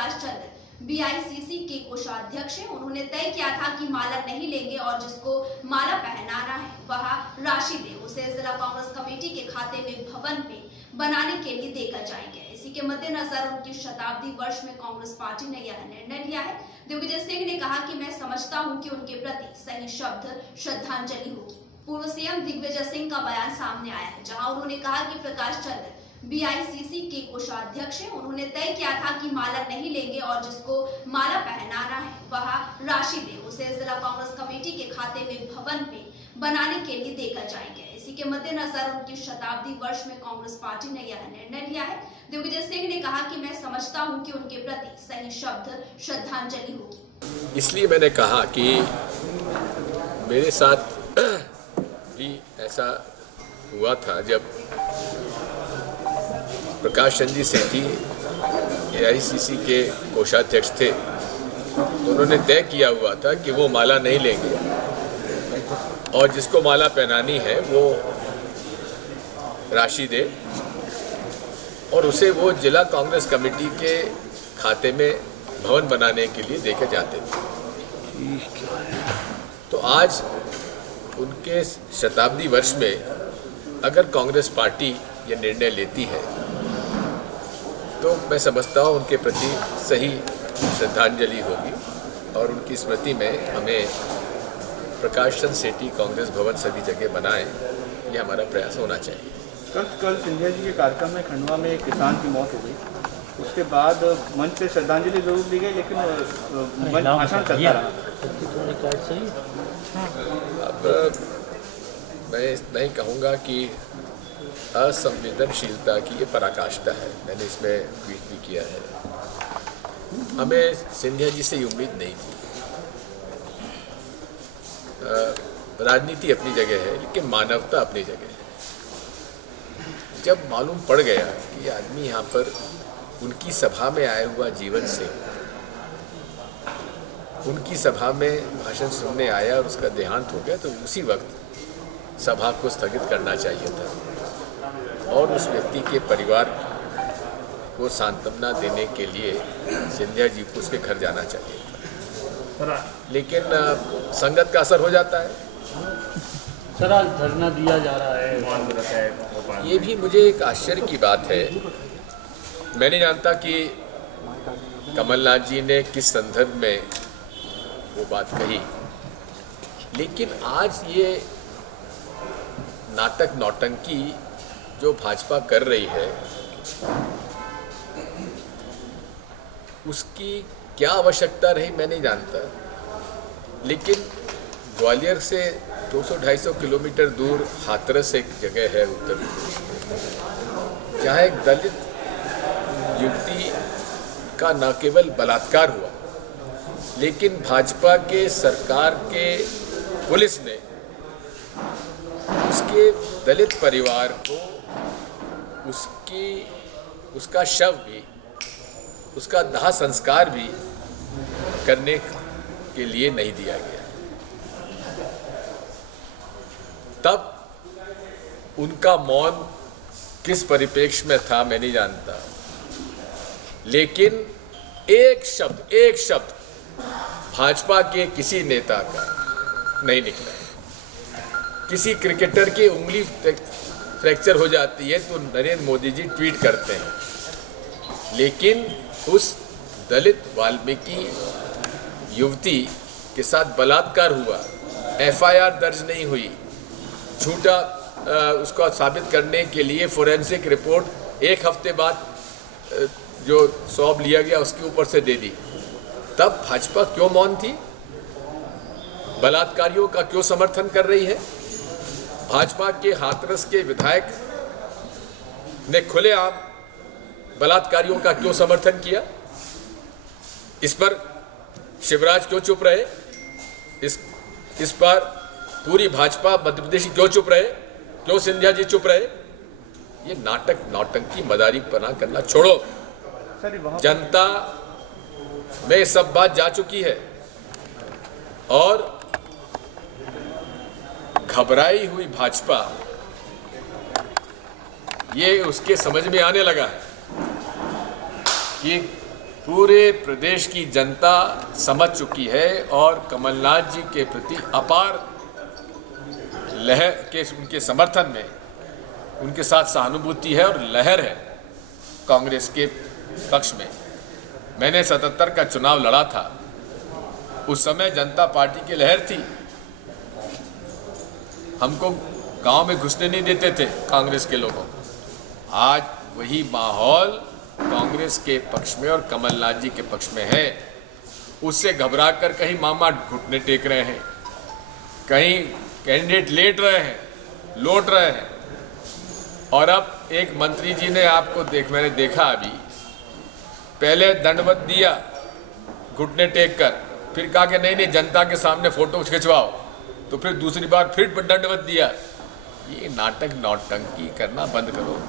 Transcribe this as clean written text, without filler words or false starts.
प्रकाश चंद्र बीआईसीसी के कोषाध्यक्ष हैं। उन्होंने तय किया था कि माला नहीं लेंगे और जिसको माला पहनाना है वह राशि दे उसे जिला कांग्रेस कमेटी के खाते में भवन में बनाने के लिए देकर जाएंगे। इसी के मद्देनजर उनकी शताब्दी वर्ष में कांग्रेस पार्टी ने यह निर्णय लिया है। दिग्विजय सिंह ने कहा कि मैं समझता हूं कि उनके प्रति सही शब्द श्रद्धांजलि होगी। पूर्व सीएम दिग्विजय सिंह का बयान सामने आया है, जहां उन्होंने कहा कि प्रकाश चंद्र बीआईसीसी के कोषाध्यक्ष हैं। उन्होंने तय किया था कि माला नहीं लेंगे और जिसको माला पहनाना है वह राशि दे उसे जिला कांग्रेस कमेटी के खाते में भवन में बनाने के लिए देकर जाएंगे। इसी के मद्देनजर उनकी शताब्दी वर्ष में कांग्रेस पार्टी ने यह निर्णय लिया है। दिग्विजय सिंह ने कहा कि मैं समझता हूं कि उनके प्रति सही शब्द श्रद्धांजलि होगी। इसलिए मैंने कहा कि मेरे साथ भी ऐसा हुआ था जब प्रकाश चंद्र जी सेठी एआईसीसी के कोषाध्यक्ष थे, तो उन्होंने तय किया हुआ था कि वो माला नहीं लेंगे और जिसको माला पहनानी है वो राशि दे और उसे वो जिला कांग्रेस कमेटी के खाते में भवन बनाने के लिए देके जाते थे। तो आज उनके शताब्दी वर्ष में अगर कांग्रेस पार्टी ये निर्णय लेती है तो मैं समझता हूँ उनके प्रति सही श्रद्धांजलि होगी और उनकी स्मृति में हमें प्रकाश चंद्र सेठी कांग्रेस भवन सभी जगह बनाएं, ये हमारा प्रयास होना चाहिए। कल सिंधिया जी के कार्यक्रम में खंडवा में एक किसान की मौत हो गई, उसके बाद मंच से श्रद्धांजलि जरूर दी गई लेकिन भाषण चलता रहा। अब मैं नहीं कहूँगा कि असंवेदनशीलता की ये पराकाष्ठा है, मैंने इसमें ट्वीट भी किया है। हमें सिंधिया जी से उम्मीद नहीं थी। राजनीति अपनी जगह है लेकिन मानवता अपनी जगह है। जब मालूम पड़ गया कि आदमी यहाँ पर उनकी सभा में आया हुआ जीवन से उनकी सभा में भाषण सुनने आया और उसका देहांत हो गया, तो उसी वक्त सभा को स्थगित करना चाहिए था और उस व्यक्ति के परिवार को सांत्वना देने के लिए सिंधिया जी को उसके घर जाना चाहिए था। लेकिन संगत का असर हो जाता है। सर आज धरना दिया जा रहा है, ये भी मुझे एक आश्चर्य की बात है। मैं नहीं जानता कि कमलनाथ जी ने किस संदर्भ में वो बात कही, लेकिन आज ये नाटक नौटंकी जो भाजपा कर रही है उसकी क्या आवश्यकता रही मैं नहीं जानता, लेकिन ग्वालियर से 200-250 किलोमीटर दूर हाथरस एक जगह है उत्तर प्रदेश, जहाँ एक दलित युवती का न केवल बलात्कार हुआ लेकिन भाजपा के सरकार के पुलिस ने उसके दलित परिवार को उसका शव भी, उसका दाह संस्कार भी करने के लिए नहीं दिया गया। तब उनका मौन किस परिप्रेक्ष्य में था मैं नहीं जानता, लेकिन एक शब्द भाजपा के किसी नेता का नहीं निकला। किसी क्रिकेटर की उंगली फ्रैक्चर हो जाती है तो नरेंद्र मोदी जी ट्वीट करते हैं, लेकिन उस दलित वाल्मीकि युवती के साथ बलात्कार हुआ, एफआईआर दर्ज नहीं हुई, झूठा उसको साबित करने के लिए फोरेंसिक रिपोर्ट एक हफ्ते बाद जो सौंप लिया गया उसके ऊपर से दे दी। तब भाजपा क्यों मौन थी? बलात्कारियों का क्यों समर्थन कर रही है? भाजपा के हाथरस के विधायक ने खुलेआम बलात्कारियों का क्यों समर्थन किया? इस पर शिवराज क्यों चुप रहे? इस पर पूरी भाजपा मध्य प्रदेश क्यों चुप रहे? क्यों सिंधिया जी चुप रहे? ये नाटक नौटंकी मदारीपना करना छोड़ो। जनता में सब बात जा चुकी है और घबराई हुई भाजपा ये उसके समझ में आने लगा है कि पूरे प्रदेश की जनता समझ चुकी है और कमलनाथ जी के प्रति अपार लहर के उनके समर्थन में उनके साथ सहानुभूति है और लहर है कांग्रेस के पक्ष में। मैंने 77 का चुनाव लड़ा था, उस समय जनता पार्टी की लहर थी, हमको गांव में घुसने नहीं देते थे कांग्रेस के लोगों। आज वही माहौल कांग्रेस के पक्ष में और कमलनाथ जी के पक्ष में है। उससे घबराकर कहीं मामा घुटने टेक रहे हैं, कहीं कैंडिडेट लेट रहे हैं, लौट रहे हैं। और अब एक मंत्री जी ने मैंने देखा अभी, पहले दंडवत दिया घुटने टेक कर, फिर कहा कि नहीं जनता के सामने फोटो खिंचवाओ, तो फिर दूसरी बार फिर दंडवत दिया। ये नाटक नौटंकी करना बंद करो।